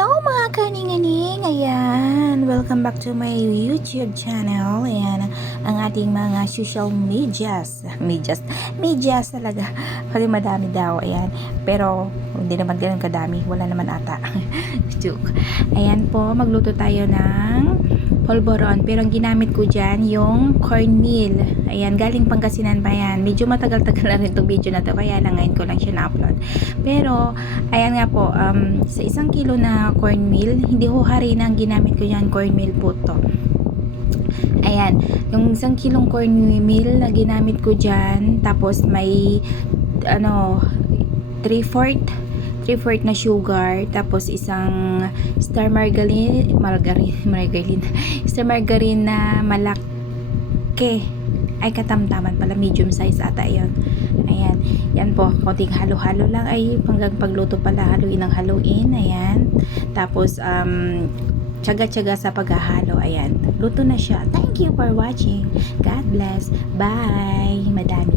Hello mga kaninganing! Ayan, welcome back to my YouTube channel. Ayan, ang ating mga social medias talaga. Kasi madami daw, ayan. Pero, hindi naman ganun kadami. Wala naman ata. Joke. Ayan po, magluto tayo ng polvoron. Pero ang ginamit ko dyan, yung cornmeal. Ayan, galing Pangasinan pa yan. Medyo matagal-tagal na rin itong video na to. Kaya lang ngayon ko lang siya na-upload. Pero, ayan nga po, sa 1 kilo na cornmeal, hindi ho harina ang ginamit ko dyan, cornmeal po to. Ayan, yung 1 kilong cornmeal na ginamit ko dyan, tapos may, 3/4 na sugar, tapos isang star margarine star margarine na malaki, ay katamtaman pala, medium size ata yun. Ayan, yan po, konting halo-halo lang, ay hanggang pagluto pala, haluin ng haluin. Ayan, tapos tsaga-tsaga sa paghahalo. Ayan, luto na siya. Thank you for watching. God bless. Bye. Madami